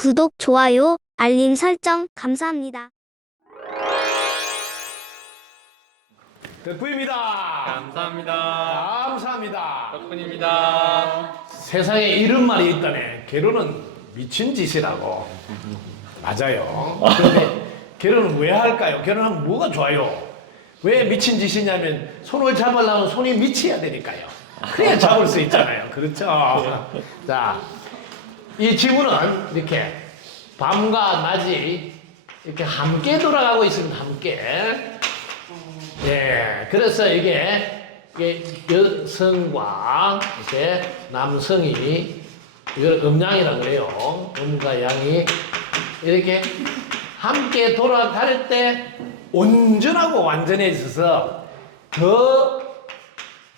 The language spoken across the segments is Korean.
구독, 좋아요, 알림 설정 감사합니다. 덕분입니다. 감사합니다. 감사합니다. 덕분입니다. 세상에 이런 말이 있다네. 결혼은 미친 짓이라고. 맞아요. 그런데 결혼은 왜 할까요? 결혼하면 뭐가 좋아요? 왜 미친 짓이냐면 손을 잡으려면 손이 미쳐야 되니까요. 그래야 잡을 수 있잖아요. 그렇죠? 자, 이 지구는 이렇게 밤과 낮이 이렇게 함께 돌아가고 있습니다. 함께. 예, 그래서 이게 여성과 이렇게 남성이 이걸 음양이라고 그래요. 음과 양이 이렇게 함께 돌아갈 때 온전하고 완전해져서 더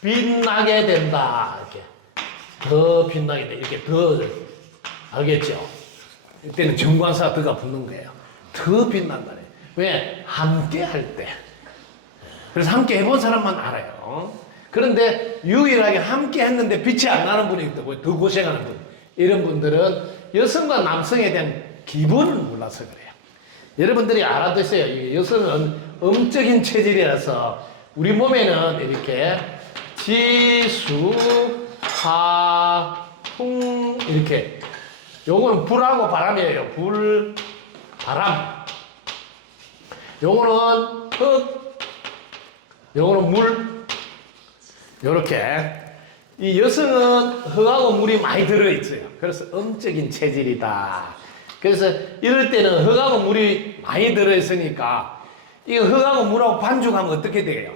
빛나게 된다. 이렇게 더 빛나게 돼. 이렇게 더 알겠죠? 이때는 정관사 더가 붙는 거예요. 더 빛난다. 왜? 함께 할 때. 그래서 함께 해본 사람만 알아요. 그런데 유일하게 함께 했는데 빛이 안 나는 분이 있다고. 더 고생하는 분. 이런 분들은 여성과 남성에 대한 기본을 몰라서 그래요. 여러분들이 알아두세요. 이 여성은 음적인 체질이라서 우리 몸에는 이렇게 지수, 화, 풍 이렇게 요거는 불하고 바람이에요. 불, 바람. 요거는 흙, 요거는 물. 요렇게. 이 여성은 흙하고 물이 많이 들어있어요. 그래서 음적인 체질이다. 그래서 이럴 때는 흙하고 물이 많이 들어있으니까 이 흙하고 물하고 반죽하면 어떻게 돼요?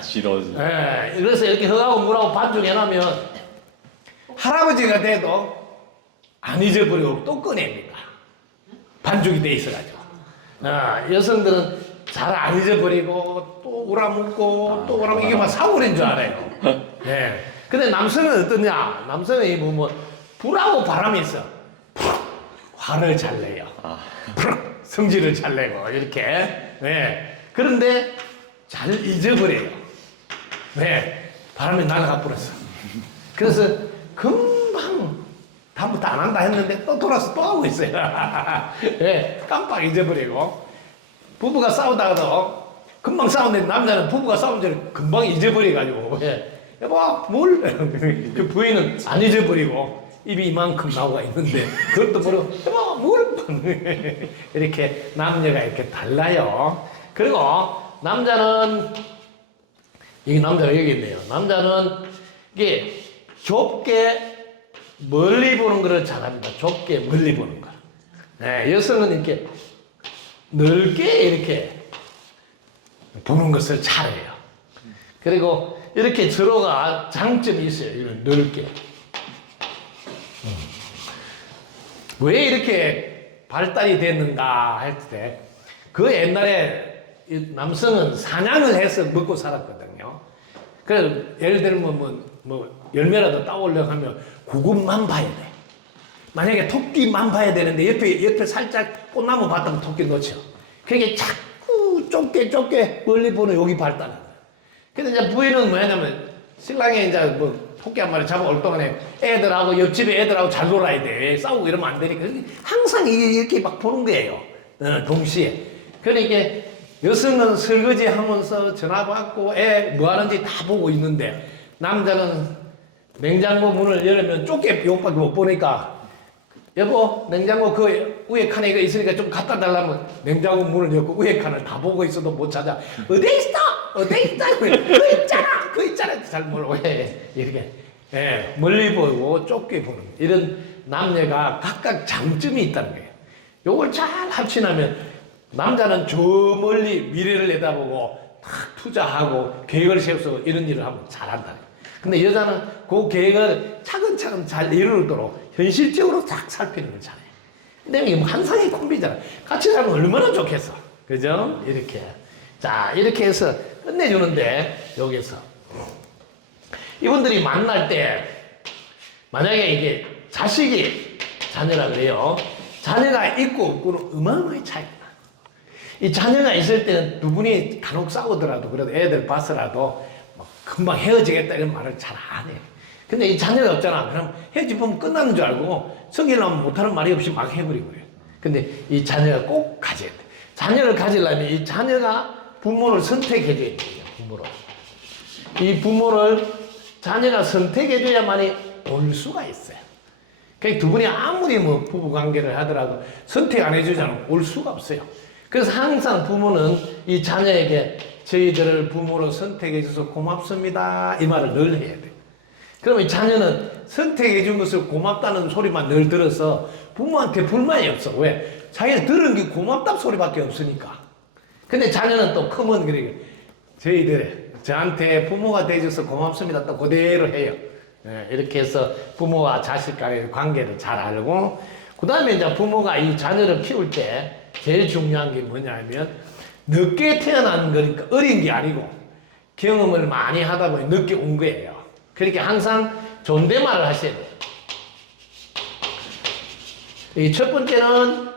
싫어지. 그래서 이렇게 흙하고 물하고 반죽해놓으면 할아버지가 돼도 안 잊어버리고 또 꺼냅니다. 반죽이 돼 있어가지고. 여성들은 잘 안 잊어버리고 또 우라묻고 또 우라묻고 이게 막 사고인 줄 알아요. 네. 근데 남성은 어떠냐? 남성은 뭐 불하고 바람이 있어. 화를 잘 내요. 성질을 잘 내고 이렇게. 네. 그런데 잘 잊어버려요. 네. 바람이 날아가 버렸어. 그래서 금방 다음부터 안 한다 했는데 또 돌아서 또 하고 있어요. 네. 깜빡 잊어버리고. 부부가 싸우다가도 금방 싸우는데 남자는 부부가 싸운 전에 금방 잊어버려가지고. 여보, 물? 그 부인은 안 잊어버리고 입이 이만큼 나오고 있는데 그것도 모르고 여보, 물? 이렇게 남녀가 이렇게 달라요. 그리고 남자는 여기 남자가 여기 있네요. 남자는 이게 좁게 멀리 보는 것을 잘합니다. 좁게 멀리 보는 거. 네, 여성은 이렇게 넓게 이렇게 보는 것을 잘해요. 그리고 이렇게 서로가 장점이 있어요. 이런 넓게. 왜 이렇게 발달이 됐는가 할 때, 그 옛날에 남성은 사냥을 해서 먹고 살았거든요. 그래서 예를 들면 뭐 열매라도 따오려고 하면 구급만 봐야 돼. 만약에 토끼만 봐야 되는데 옆에 살짝 꽃나무 봤다면 토끼 놓쳐. 그게 자꾸 좁게 멀리 보는 여기 발달하는 거야. 근데 이제 부인은 뭐냐면 신랑이 이제 뭐 토끼 한 마리 잡아올 동안에 애들하고 옆집에 애들하고 잘 놀아야 돼. 싸우고 이러면 안 되니까 항상 이렇게 막 보는 거예요. 동시에. 그러니까 여성은 설거지 하면서 전화 받고 애 뭐 하는지 다 보고 있는데 남자는 냉장고 문을 열면 좁게 욕밖에 못 보니까 여보, 냉장고 그 위에 칸에 이거 있으니까 좀 갖다 달라면 냉장고 문을 열고 위에 칸을 다 보고 있어도 못 찾아. 어디 있어? 그 있잖아. 잘 모르고 해. 이렇게. 예, 멀리 보고 좁게 보는 이런 남녀가 각각 장점이 있다는 거예요. 요걸 잘 합치면 남자는 저 멀리 미래를 내다보고 탁 투자하고 계획을 세워서 이런 일을 하면 잘한다. 근데 여자는 그 계획을 차근차근 잘 이루도록 현실적으로 딱 살피는 걸 잘해. 근데 이게 환상의 콤비잖아. 같이 살면 얼마나 좋겠어. 그죠? 이렇게. 자, 이렇게 해서 끝내주는데, 여기서. 이분들이 만날 때, 만약에 이게 자녀라 그래요. 자녀가 있고 없고는 어마어마하게 차이가 나. 이 자녀가 있을 때는 두 분이 간혹 싸우더라도, 그래도 애들 봐서라도 금방 헤어지겠다 이런 말을 잘 안 해요. 근데 이 자녀가 없잖아. 그럼 헤어지면 끝나는 줄 알고 성질나면 못하는 말이 없이 막 해버리고 그래. 근데 이 자녀가 꼭 가져야 돼. 자녀를 가지려면 이 자녀가 부모를 선택해줘야 돼요. 부모를. 이 부모를 자녀가 선택해줘야만이 올 수가 있어요. 그러니까 두 분이 아무리 뭐 부부 관계를 하더라도 선택 안 해주자면 올 수가 없어요. 그래서 항상 부모는 이 자녀에게 저희들을 부모로 선택해줘서 고맙습니다. 이 말을 늘 해야 돼요. 그러면 자녀는 선택해준 것을 고맙다는 소리만 늘 들어서 부모한테 불만이 없어. 왜? 자기는 들은 게 고맙다는 소리밖에 없으니까. 근데 자녀는 또 크면 그래. 저한테 부모가 돼줘서 고맙습니다. 또 그대로 해요. 이렇게 해서 부모와 자식 간의 관계를 잘 알고, 그 다음에 이제 부모가 이 자녀를 키울 때 제일 중요한 게 뭐냐면, 늦게 태어난 거니까 어린 게 아니고, 경험을 많이 하다 보니 늦게 온 거예요. 그러니까 항상 존댓말을 하셔야 돼요. 이 첫 번째는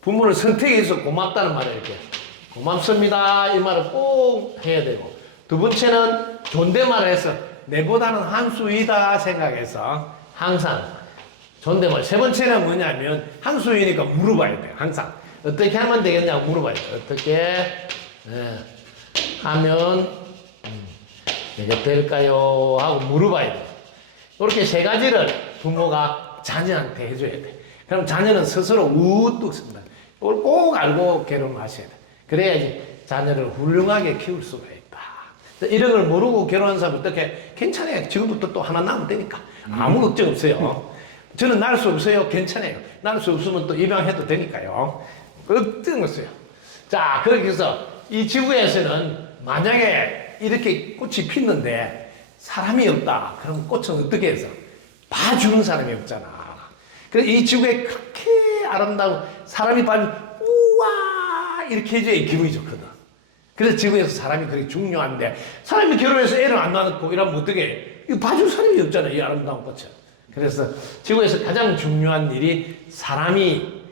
부모를 선택해서 고맙다는 말을 이렇게 고맙습니다 이 말을 꼭 해야 되고, 두 번째는 존댓말을 해서 내보다는 한 수위다 생각해서 항상 존댓말. 세 번째는 뭐냐면 한 수위니까 물어봐야 돼요. 항상 어떻게 하면 되겠냐고 물어봐야 돼요. 어떻게 하면 이게 될까요? 하고 물어봐야 돼요. 이렇게 세 가지를 부모가 자녀한테 해줘야 돼. 그럼 자녀는 스스로 우뚝 섭니다. 이걸 꼭 알고 결혼하셔야 돼. 그래야지 자녀를 훌륭하게 키울 수가 있다. 이런 걸 모르고 결혼한 사람 어떻게 괜찮아요. 지금부터 또 하나 낳으면 되니까 아무 걱정 없어요. 저는 낳을 수 없어요. 괜찮아요. 낳을 수 없으면 또 입양해도 되니까요. 걱정 없어요. 자, 그렇게 해서 이 지구에서는 만약에 이렇게 꽃이 피는데 사람이 없다. 그럼 꽃은 어떻게 해서? 봐주는 사람이 없잖아. 그래서 이 지구에 그렇게 아름다운 사람이 봐주면 우와 이렇게 해줘야 기분이 좋거든. 그래서 지구에서 사람이 그렇게 중요한데, 사람이 결혼해서 애를 안 낳고 이러면 어떻게, 이거 봐줄 사람이 없잖아, 이 아름다운 꽃을. 그래서 지구에서 가장 중요한 일이 사람이,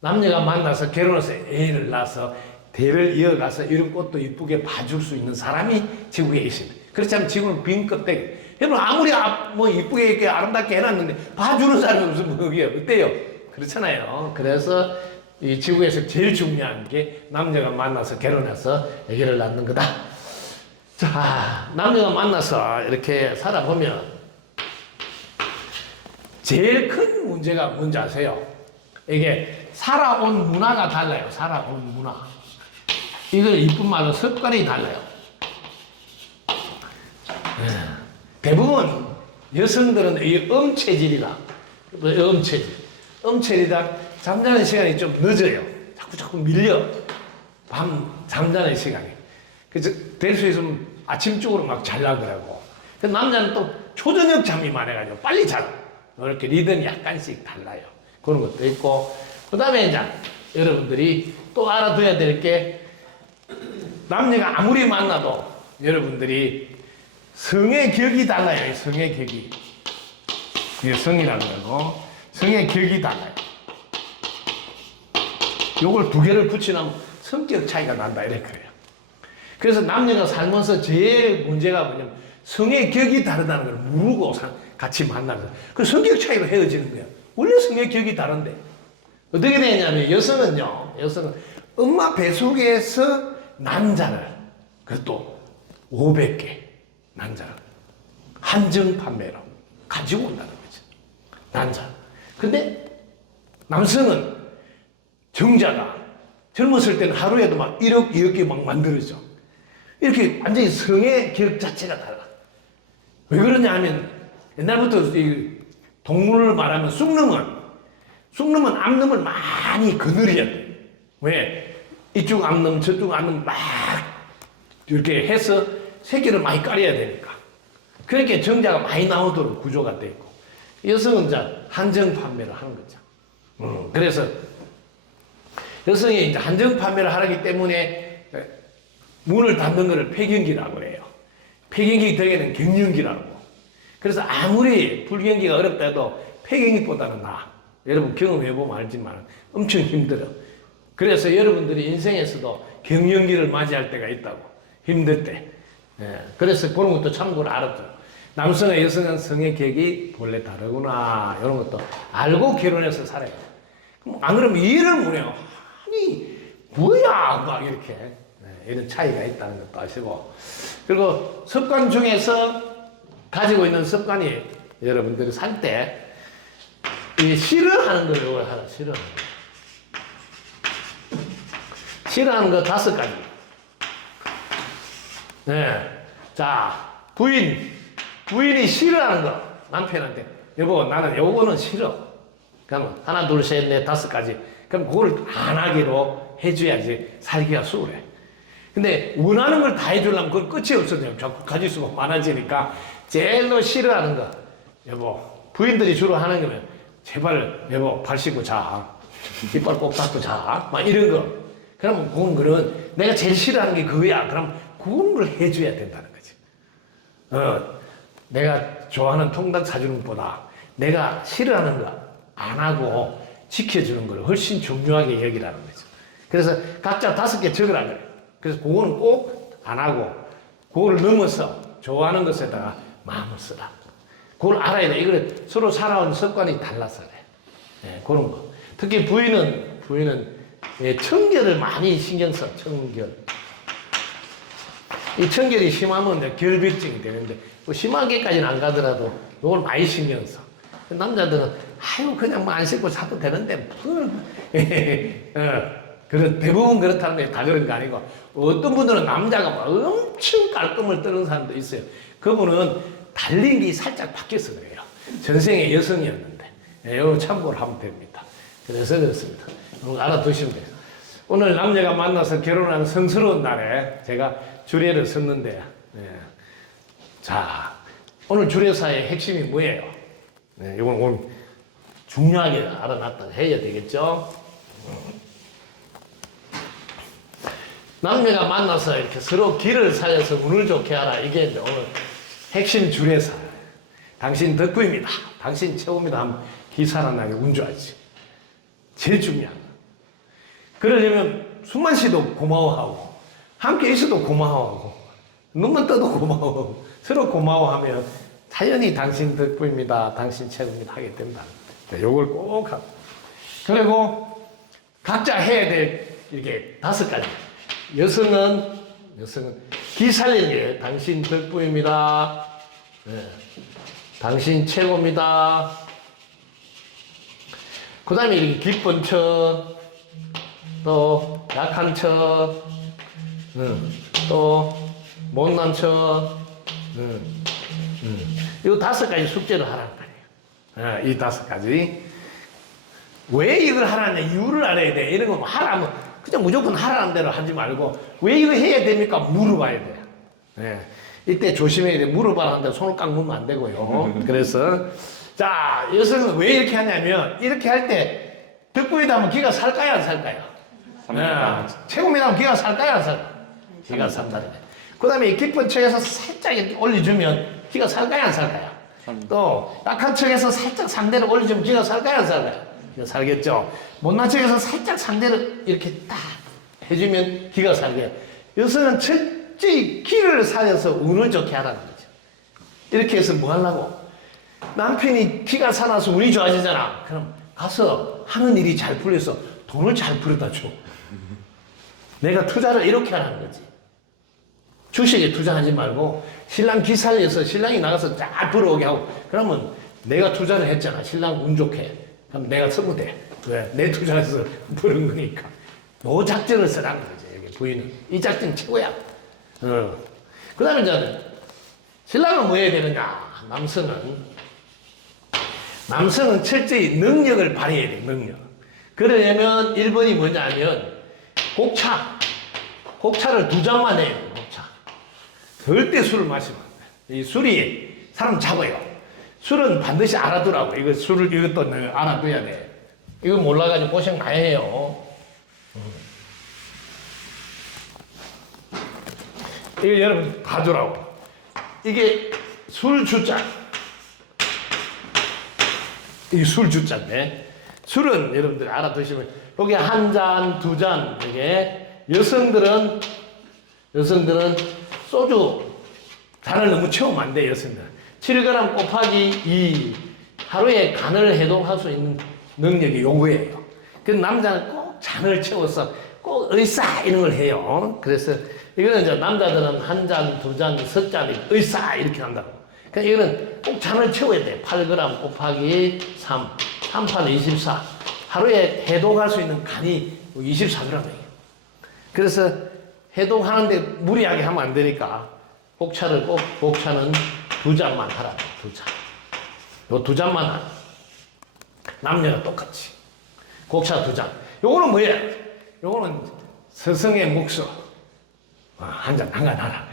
남녀가 만나서 결혼해서 애를 낳아서 대를 이어가서 이런 꽃도 이쁘게 봐줄 수 있는 사람이 지구에 있습니다. 그렇지 않으면 지구는 빈 껍데기. 여러분 아무리 뭐 이쁘게 이렇게 아름답게 해놨는데 봐주는 사람이 없으면 그게 어때요? 그렇잖아요. 그래서 이 지구에서 제일 중요한 게 남녀가 만나서 결혼해서 아기를 낳는 거다. 자, 남녀가 만나서 이렇게 살아보면 제일 큰 문제가 뭔지 아세요? 이게 살아온 문화가 달라요. 살아온 문화. 이걸 이쁜 말로 습관이 달라요. 대부분 여성들은 이 엄체질이다. 엄체질이다. 잠자는 시간이 좀 늦어요. 자꾸 밀려. 밤 잠자는 시간이. 그래서 될 수 있으면 아침 쪽으로 막 자려고. 남자는 또 초저녁 잠이 많아가지고 빨리 자. 이렇게 리듬이 약간씩 달라요. 그런 것도 있고. 그 다음에 이제 여러분들이 또 알아둬야 될 게, 남녀가 아무리 만나도 여러분들이 성의 격이 달라요. 성의 격이. 이게 성이라는 거고, 성의 격이 달라요. 요걸 두 개를 붙이면 성격 차이가 난다. 이래 그래요. 그래서 남녀가 살면서 제일 문제가 뭐냐면 성의 격이 다르다는 걸 모르고 같이 만나면서 그 성격 차이로 헤어지는 거예요. 원래 성의 격이 다른데 어떻게 되냐면 여성은 엄마 뱃속에서 난자를, 그것도 500개 난자를 한정 판매로 가지고 온다는 거죠. 난자. 근데 남성은 정자가 젊었을 때는 하루에도 막 1억, 2억 개 막 만들어져. 이렇게 완전히 성의 격 자체가 달라. 왜 그러냐 하면 옛날부터 이 동물을 말하면 쑥놈은 암놈을 많이 거느려야 돼. 왜? 이쪽 암놈, 저쪽 암놈 막 이렇게 해서 새끼를 많이 깔아야 되니까. 그러니까 정자가 많이 나오도록 구조가 되어 있고, 여성은 이제 한정 판매를 하는 거죠. 그래서 여성이 이제 한정 판매를 하기 때문에 문을 닫는 것을 폐경기라고 해요. 폐경기 덕에는 경련기라고. 그래서 아무리 불경기가 어렵다 해도 폐경기보다는 나아. 여러분 경험해보면 알지만 엄청 힘들어. 그래서 여러분들이 인생에서도 경련기를 맞이할 때가 있다고. 힘들 때. 그래서 그런 것도 참고로 알아둬요. 남성과 여성은 성의 격이 본래 다르구나. 이런 것도 알고 결혼해서 살아요. 안 그러면 이해를 못해요. 아니, 뭐야? 막 이렇게. 이런 차이가 있다는 것도 아시고. 그리고 습관 중에서 가지고 있는 습관이 여러분들이 살 때, 이 싫어하는 걸 요걸 하라, 싫어하는 거. 싫어하는 거 5가지. 네. 자, 부인이 싫어하는 거. 남편한테. 여보, 나는 요거는 싫어. 그러면 하나, 둘, 셋, 넷, 5가지. 그럼 그걸 안 하기로 해줘야지 살기가 수월해. 근데 원하는 걸 다 해주려면 그건 끝이 없어져요. 자꾸 가지수가 많아지니까. 제일로 싫어하는 거. 여보, 부인들이 주로 하는 거면 제발 여보 발 씻고 자. 이빨 꼭 닦고 자. 막 이런 거. 그러면 그건 내가 제일 싫어하는 게 그거야. 그럼 그런 걸 해줘야 된다는 거지. 내가 좋아하는 통닭 사주는 것보다 내가 싫어하는 거 안 하고 지켜주는 걸 훨씬 중요하게 여기라는 거죠. 그래서 각자 5개 적으라 그래. 그래서 그거는 꼭 안 하고 그걸 넘어서 좋아하는 것에다가 마음을 쓰라. 그걸 알아야 돼. 이걸 서로 살아온 습관이 달라서 그래. 네, 그런 거. 특히 부인은 예, 청결을 많이 신경 써. 청결. 이 청결이 심하면 이제 결벽증이 되는데 뭐 심하게까지는 안 가더라도 이걸 많이 신경 써. 남자들은 아유 그냥 뭐 안 씻고 자도 되는데 대부분 그렇다는 게 다 그런 거 아니고 어떤 분들은 남자가 막 엄청 깔끔을 뜨는 사람도 있어요. 그분은 달린 게 살짝 바뀌어서 그래요. 전생에 여성이었는데 이거 참고를 하면 됩니다. 그래서 그렇습니다. 이거 알아두시면 돼요. 오늘 남녀가 만나서 결혼하는 성스러운 날에 제가 주례를 썼는데 자 오늘 주례사의 핵심이 뭐예요? 이건 오늘 중요하게 알아놨다 해야 되겠죠? 남녀가 만나서 이렇게 서로 길을 살려서 운을 좋게 하라. 이게 이제 오늘 핵심 주례사. 당신 덕구입니다. 당신 최고입니다. 하면 기사란나게 운 좋아하지. 제일 중요한 거. 그러려면 숨만 쉬도 고마워하고, 함께 있어도 고마워하고, 눈만 떠도 고마워하고, 서로 고마워하면 자연히 당신 덕구입니다. 당신 최고입니다. 하게 된다. 요걸 꼭 하고. 그리고 각자 해야 될 이렇게 5가지. 여성은 기 살리는 게 당신 덕분입니다. 네. 당신 최고입니다. 그 다음에 이렇게 기쁜 척, 또 약한 척, 또 못난 척, 이 5가지 숙제를 하라는 거예요. 이 5가지. 왜 이걸 하라냐 이유를 알아야 돼. 이런 거 하라면 그냥 무조건 하라는 대로 하지 말고 왜 이거 해야 됩니까? 물어봐야 돼요. 네. 이때 조심해야 돼. 물어봐라는데 손을 꽉 물면 안 되고요. 그래서 자 여성은 왜 이렇게 하냐면 이렇게 할 때 덕분이다 하면 기가 살까요 안 살까요? 최고입니다 하면 기가 살까요 안 살까요? 기가 산다. 그 다음에 깊은 척에서 살짝 이렇게 올려주면 기가 살까요 안 살까요? 또 약한 척에서 살짝 상대를 올려주면 기가 살까요 안 살까요? 살겠죠. 못난 척에서 살짝 상대를 이렇게 딱 해주면 기가 살게. 여성은 철저히 기를 살려서 운을 좋게 하라는 거죠. 이렇게 해서 뭐 하려고? 남편이 기가 살아서 운이 좋아지잖아. 그럼 가서 하는 일이 잘 풀려서 돈을 잘 풀어다 줘. 내가 투자를 이렇게 하라는 거지. 주식에 투자하지 말고 신랑 기 살려서 신랑이 나가서 쫙 벌어오게 하고 그러면 내가 투자를 했잖아. 신랑 운 좋게. 그럼 내가 쓰면 돼. 왜? 내 투자해서 버는 거니까. 요 작전을 쓰라는 거지, 여기 부인은. 이 작전 최고야. 그 다음에 이제, 신랑은 뭐 해야 되느냐? 남성은 철저히 능력을 발휘해야 돼, 능력. 그러려면 1번이 뭐냐면, 곡차를 2잔만 해야 돼, 곡차. 절대 술을 마시면 안 돼. 이 술이 사람 잡아요. 술은 반드시 알아두라고. 이것도 알아둬야 돼. 이거 몰라가지고 고생 많이 해요. 이거 여러분 봐주라고. 이게 술 주자. 이게 술 주자인데. 술은 여러분들 알아두시면, 여기 1잔, 2잔, 이게 여성들은 소주 잔을 너무 채우면 안 돼, 여성들은. 7g 곱하기 2 하루에 간을 해독할 수 있는 능력이 요거예요. 그 남자는 꼭 잔을 채워서 꼭 의사 이런 걸 해요. 그래서 이거는 이제 남자들은 한 잔, 두 잔, 석 잔 의사 이렇게 한다고. 그러니까 이거는 꼭 잔을 채워야 돼. 8g 곱하기 3, 3판 24. 하루에 해독할 수 있는 간이 24g이에요. 그래서 해독하는데 무리하게 하면 안 되니까 꼭차를 꼭 꼭차는 2잔만 하라. 2잔. 요 2잔만 하라. 남녀가 똑같이. 곡차 2잔. 요거는 뭐예요? 요거는 스승의 몫으로 한 잔 하라.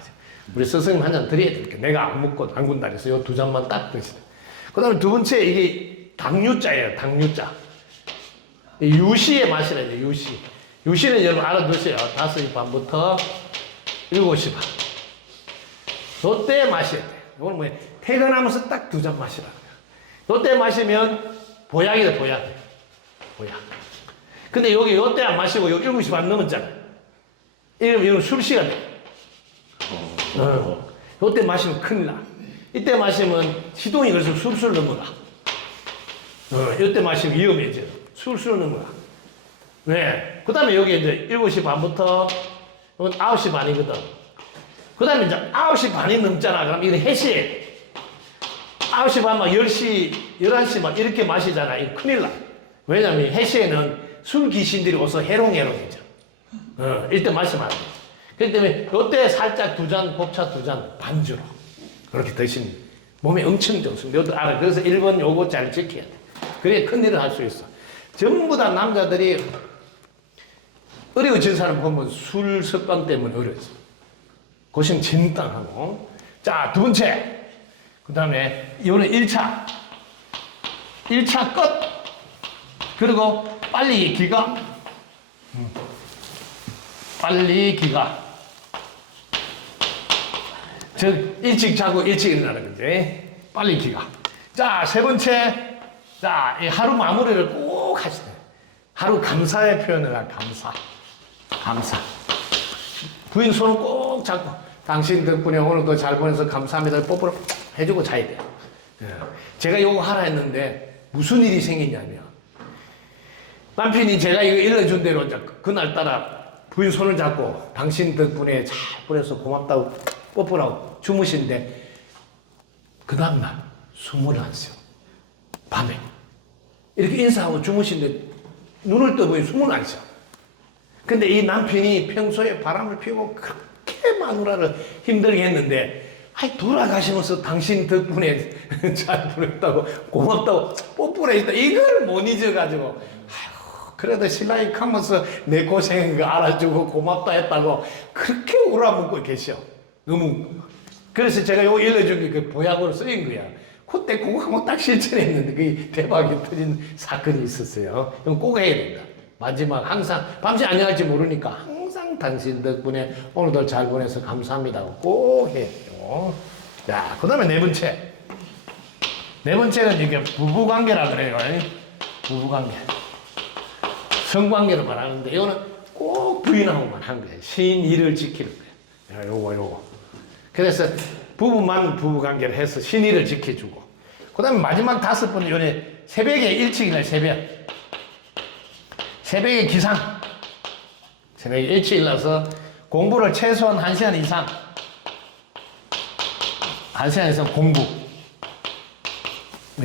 우리 스승님 한 잔 드려야 되니까 내가 안 먹고 안 군다 그래서 요 2잔만 딱 드시다. 그 다음에 두 번째 이게 당류자예요. 당류자. 유시의 맛이라죠. 유시. 유시는 여러분 알아두세요. 5시 반부터 7시 반. 요때 마셔야 돼. 이거는 뭐예요? 퇴근하면서 딱 2잔 마시라. 요때 마시면 보약이다, 보약. 보약. 근데 여기 요때 안 마시고 여기 7시 반 넘었잖아. 이러면 술시가 돼. 요때 마시면 큰일 나. 이때 마시면 시동이 그래서 술술 넘어가. 요때 마시면 위험해져. 술술 넘어가. 네. 그 다음에 여기 이제 7시 반부터 9시 반이거든. 그 다음에 이제 9시 반이 넘잖아. 그럼 이거 해시해. 9시 반 막 10시, 11시 막 이렇게 마시잖아. 이거 큰일 나. 왜냐면 해시에는 술 귀신들이 와서 해롱해롱이죠. 이때 마시면 안 돼. 그렇기 때문에 요때 살짝 2잔, 곱차 2잔 반주로 그렇게 드시면 몸에 엄청 좋습니다. 요도 알아. 그래서 1번 요거 잘 지켜야 돼. 그래야 큰일을 할 수 있어. 전부 다 남자들이 어려워진 사람 보면 술 습관 때문에 어려워져. 고심 진당하고. 자, 두 번째. 그 다음에 이거는 1차. 1차 끝. 그리고 빨리 기가. 빨리 기가. 즉, 일찍 자고 일찍 일어나는 거지. 빨리 기가. 자, 세 번째. 자, 이 하루 마무리를 꼭 하시네. 하루 감사의 표현을 하 감사. 감사. 부인 손을 꼭 잡고, 당신 덕분에 오늘도 잘 보내서 감사합니다. 뽀뽀를 해주고 자야 돼요. 제가 이거 하라 했는데, 무슨 일이 생기냐면, 남편이 제가 이거 일러준 대로 그날따라 부인 손을 잡고, 당신 덕분에 잘 보내서 고맙다고 뽀뽀를 하고 주무신데, 그 다음날 숨을 안 쉬어. 밤에. 이렇게 인사하고 주무신데, 눈을 떠보니 숨을 안 쉬어. 근데 이 남편이 평소에 바람을 피우고 그렇게 마누라를 힘들게 했는데, 아이, 돌아가시면서 당신 덕분에 잘 보냈다고, 고맙다고, 뽀뽀를 해줬다. 이걸 못 잊어가지고, 아휴, 그래도 신랑이 가면서 내 고생한 거 알아주고 고맙다 했다고 그렇게 울어먹고 계셔. 너무. 그래서 제가 이거 일러준 게 그 보약으로 쓰인 거야. 그때 그거 한번 딱 실천했는데 그게 대박이 터진 사건이 있었어요. 이건 꼭 해야 된다. 마지막 항상 밤새 안녕할지 모르니까 항상 당신 덕분에 오늘도 잘 보내서 감사합니다. 꼭 해요. 자, 그 다음에 네 번째. 네 번째는 이게 부부관계라 그래요. 부부관계. 성관계로 말하는데 이거는 꼭 부인하고만 한 거예요. 신의를 지키는 거예요. 요거. 그래서 부부만 부부관계를 해서 신의를 지켜주고. 그 다음에 마지막 5번은 요래 새벽에 일찍이나 새벽에 기상. 새벽에 일찍 일어나서 공부를 최소한 1시간 이상. 1시간 이상 공부.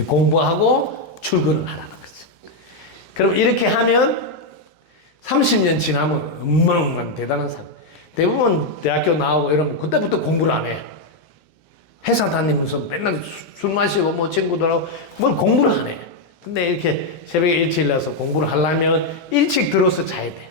공부하고 출근을 하라는 거죠. 그럼 이렇게 하면 30년 지나면 엉망엉망 대단한 사람. 대부분 대학교 나오고 이러면 그때부터 공부를 안 해. 회사 다니면서 맨날 술 마시고 뭐 친구들하고 뭘 공부를 안 해. 근데 이렇게 새벽에 일찍 일어나서 공부를 하려면 일찍 들어서 자야 돼.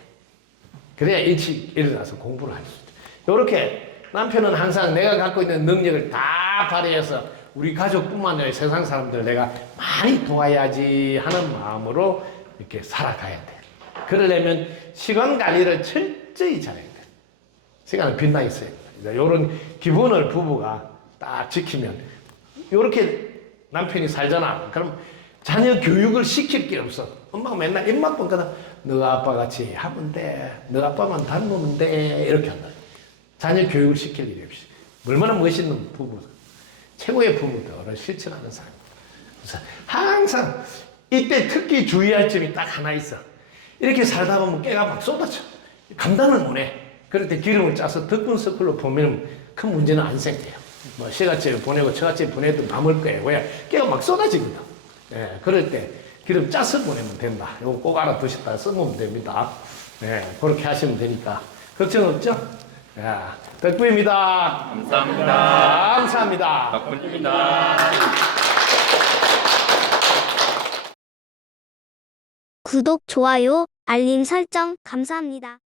그래야 일찍 일어나서 공부를 할 수 있어. 요렇게 남편은 항상 내가 갖고 있는 능력을 다 발휘해서 우리 가족뿐만 아니라 세상 사람들을 내가 많이 도와야지 하는 마음으로 이렇게 살아가야 돼. 그러려면 시간 관리를 철저히 잘해야 돼. 시간을 빛나게 써야 돼. 요런 기본을 부부가 딱 지키면 요렇게 남편이 살잖아. 그럼 자녀 교육을 시킬 게 없어. 엄마가 맨날 입맛 보거든. 너 아빠 같이 하면 돼. 너 아빠만 닮으면 돼. 이렇게 한다. 자녀 교육을 시킬 일이 없이. 얼마나 멋있는 부부다. 최고의 부부들을 실천하는 사람입니다. 그래서 항상 이때 특히 주의할 점이 딱 하나 있어. 이렇게 살다 보면 깨가 막 쏟아져. 감당을 못해. 그럴 때 기름을 짜서 덕분 서클로 보면 큰 문제는 안 생겨요. 뭐 시가채 보내고 처가채 보내도 남을 거예요. 왜? 깨가 막 쏟아지거든. 예, 그럴 때 기름 짜서 보내면 된다. 이거 꼭 알아두셨다가 써보면 됩니다. 예, 그렇게 하시면 되니까 걱정 없죠? 예, 덕분입니다. 감사합니다. 감사합니다. 덕분입니다. 구독, 좋아요, 알림 설정 감사합니다.